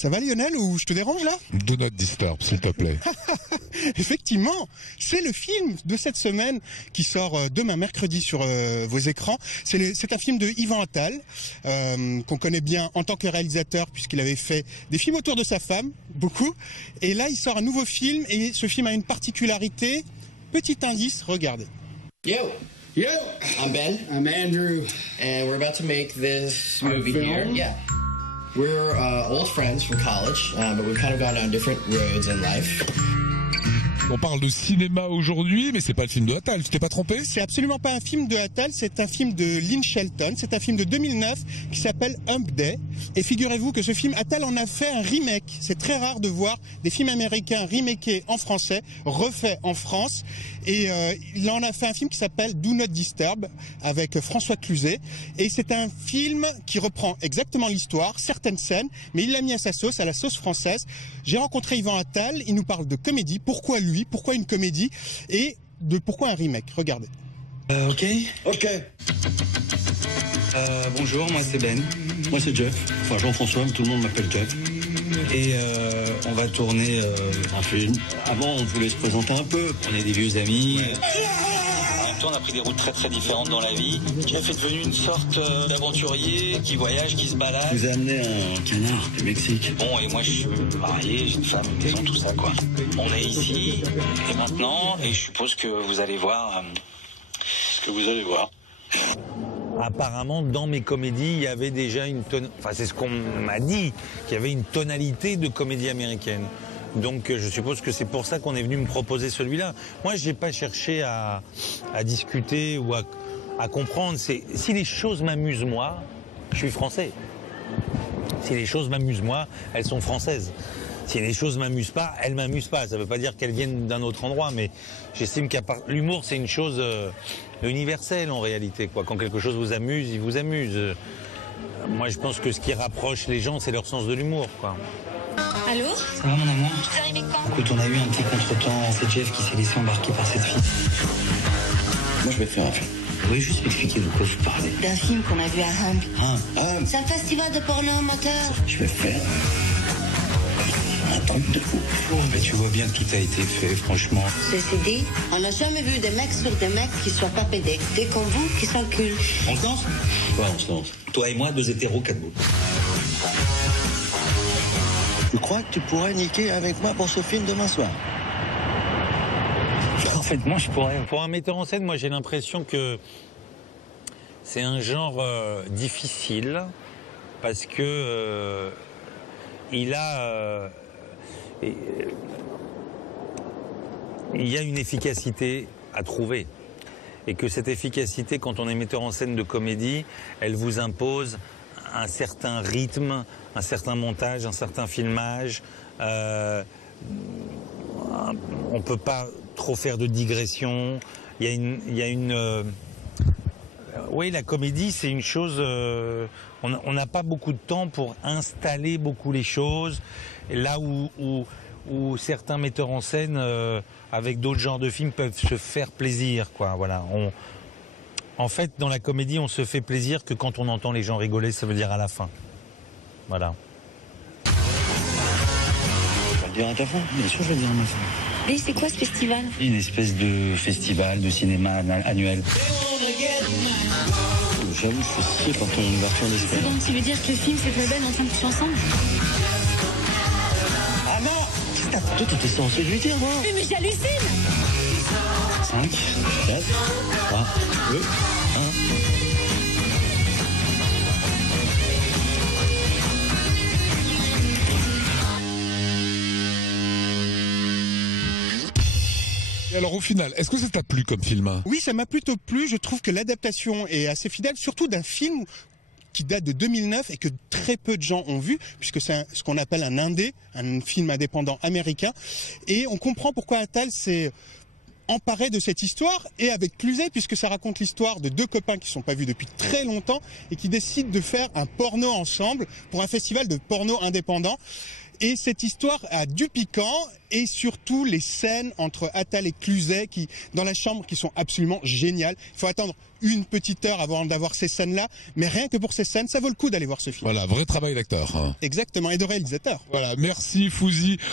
Ça va Lionel ou je te dérange là? Do not disturb, s'il te plaît. Effectivement, c'est le film de cette semaine qui sort demain mercredi sur vos écrans. C'est un film de Yvan Attal, qu'on connaît bien en tant que réalisateur puisqu'il avait fait des films autour de sa femme, beaucoup. Et là, il sort un nouveau film et ce film a une particularité. Petit indice, regardez. Yo! Yo! I'm Ben. I'm Andrew. And we're about to make this movie here. Yeah. We're old friends from college, but we've kind of gone down different roads in life. On parle de cinéma aujourd'hui, mais c'est pas le film de Attal, tu t'es pas trompé? C'est absolument pas un film de Attal, c'est un film de Lynn Shelton, c'est un film de 2009 qui s'appelle Hump Day. Et figurez-vous que ce film, Attal en a fait un remake. C'est très rare de voir des films américains remakés en français, refaits en France. Et il en a fait un film qui s'appelle Do Not Disturb avec François Cluzet. Et c'est un film qui reprend exactement l'histoire, certaines scènes, mais il l'a mis à sa sauce, à la sauce française. J'ai rencontré Yvan Attal, il nous parle de comédie, pourquoi lui, pourquoi une comédie et de pourquoi un remake. Regardez. Ok. Bonjour, moi c'est Ben. Moi c'est Jeff. Enfin Jean-François, mais tout le monde m'appelle Jeff. Et on va tourner Un film. Avant, on voulait se présenter un peu. on est des vieux amis. En même temps, on a pris des routes très très différentes dans la vie. Jeff est devenu une sorte d'aventurier qui voyage, qui se Je balade. vous ai amené un canard du Mexique. Bon, et moi je suis marié, j'ai une femme, une maison, tout ça quoi. On est ici, et maintenant, et je suppose que vous allez voir ce que vous allez voir. Apparemment, dans mes comédies, il y avait déjà enfin, c'est ce qu'on m'a dit, qu'il y avait une tonalité de comédie américaine. Donc, je suppose que c'est pour ça qu'on est venu me proposer celui-là. Moi, j'ai pas cherché à discuter ou à comprendre. Si les choses m'amusent, moi, je suis français. Si les choses m'amusent, moi, elles sont françaises. Si les choses m'amusent pas, elles m'amusent pas. Ça veut pas dire qu'elles viennent d'un autre endroit, mais j'estime l'humour, c'est une chose universelle en réalité, quoi. Quand quelque chose vous amuse, il vous amuse. Moi, je pense que ce qui rapproche les gens, c'est leur sens de l'humour, quoi. Allô? Ça va mon amour? Vous arrivez quand? Écoute, on a eu un petit contretemps. C'est Jeff qui s'est laissé embarquer par cette fille. Moi, je vais faire un film. Vous pouvez juste m'expliquer de quoi vous parlez? D'un film qu'on a vu à Hump. C'est un festival de porno amateur. Je vais faire un truc de fou. Mais tu vois bien que tout a été fait, franchement. Ceci dit, on n'a jamais vu des mecs sur des mecs qui soient pas pédés. Des comme vous qui sont cul. On se lance? Ouais, on se lance. Toi et moi, 2 hétéros, 4 bouts. Je crois que tu pourrais niquer avec moi pour ce film demain soir. En fait, moi, je pourrais. Pour un metteur en scène, moi, j'ai l'impression que c'est un genre difficile parce que il y a une efficacité à trouver. Et que cette efficacité, quand on est metteur en scène de comédie, elle vous impose un certain rythme, un certain montage, un certain filmage. On ne peut pas trop faire de digression. Oui, la comédie, c'est une chose... on n'a pas beaucoup de temps pour installer beaucoup les choses. Là où certains metteurs en scène, avec d'autres genres de films, peuvent se faire plaisir, quoi. Voilà. En fait, dans la comédie, on se fait plaisir que quand on entend les gens rigoler, ça veut dire à la fin. Voilà. Tu vas le dire à ta femme? Bien sûr, je vais le dire à ma femme. Et c'est quoi ce festival? Une espèce de festival de cinéma annuel. J'avoue, je suis chier par ton ouverture d'esprit. C'est bon, tu veux dire que le film, c'est que Ben en train de coucher ensemble? Ah non! Toi, tu étais censé lui dire, moi. Mais j'hallucine! 5, 4, 3, 2, 1. Et alors au final, est-ce que ça t'a plu comme film? Oui, ça m'a plutôt plu. Je trouve que l'adaptation est assez fidèle, surtout d'un film qui date de 2009 et que très peu de gens ont vu, puisque c'est ce qu'on appelle un indé, un film indépendant américain. Et on comprend pourquoi Attal s'est emparé de cette histoire, et avec Cluzet, puisque ça raconte l'histoire de 2 copains qui ne sont pas vus depuis très longtemps et qui décident de faire un porno ensemble pour un festival de porno indépendant. Et cette histoire a du piquant et surtout les scènes entre Attal et Cluzet dans la chambre qui sont absolument géniales. Il faut attendre une petite heure avant d'avoir ces scènes-là, mais rien que pour ces scènes, ça vaut le coup d'aller voir ce film. Voilà, vrai travail d'acteur. Exactement, et de réalisateur. Voilà, merci Fouzi.